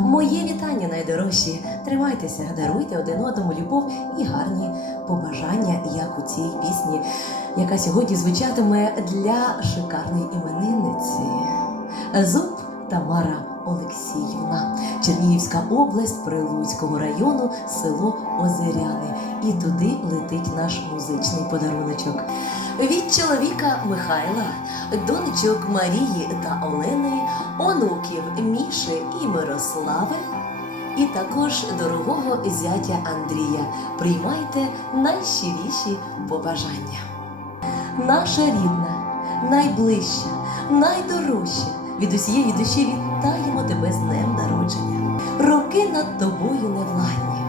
Моє вітання найдорожчі. Тримайтеся, даруйте один одному любов і гарні побажання, як у цій пісні, яка сьогодні звучатиме для шикарної іменинниці. Зуб Тамара Олексіївна, Чернігівська область Прилуцького району, село Озеряни. І туди летить наш музичний подаруночок. Від чоловіка Михайла, донечок Марії та Олени, онуків Міші і Мирослави, і також дорогого зятя Андрія. Приймайте найщиріші побажання. Наша рідна, найближча, найдорожча. Від усієї душі вітаємо Роки над тобою невладні.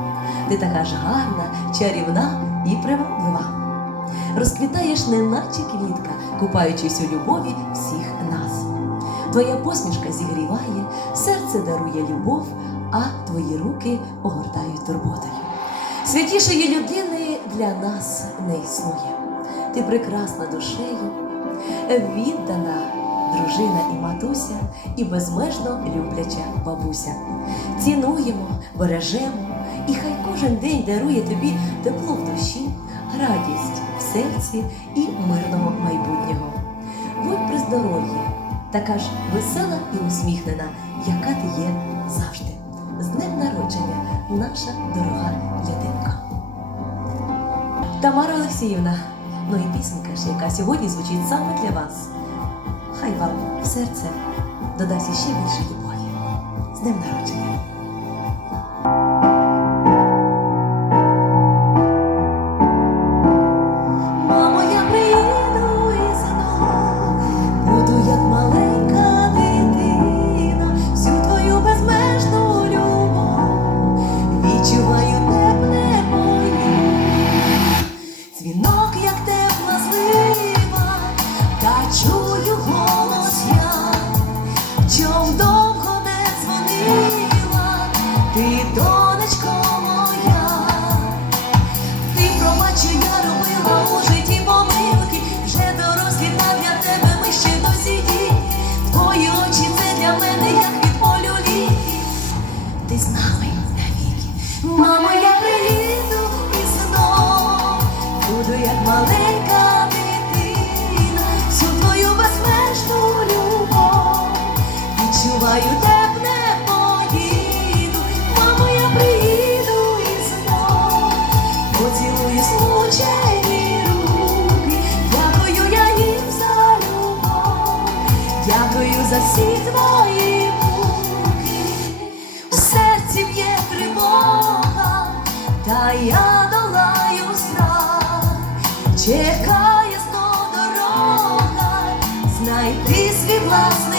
Ти така ж гарна, чарівна і приваблива. Розквітаєш, неначе квітка, купаючись у любові всіх нас. Твоя посмішка зігріває, серце дарує любов, а твої руки огортають турботою. Святішої людини для нас не існує. Ти прекрасна душею, віддана дружина і матуся, і безмежно любляча бабуся. Цінуємо, бережемо, і хай кожен день дарує тобі тепло в душі, радість в серці і мирного майбутнього. Будь при здоров'ї, така ж весела і усміхнена, яка ти є завжди. З днем народження, наша дорога людинка. Тамара Олексіївна, ну і пісенька ж, яка сьогодні звучить саме для вас. Хай вам в серце додасть іще більше любові. З днем народження! Чом довго не дзвонила, ти донечко моя. Ти пробач, я робила у житті помилки, вже дорослі та для тебе ми ще досі діти. Твої очі це для мене як від полю ліки. Ти з нами навіки. Мамо, я приїду і знов буду як маленька всі твої муки. У серці б'є тривога, та я долаю страх, чекає знов дорога, знайти свій власний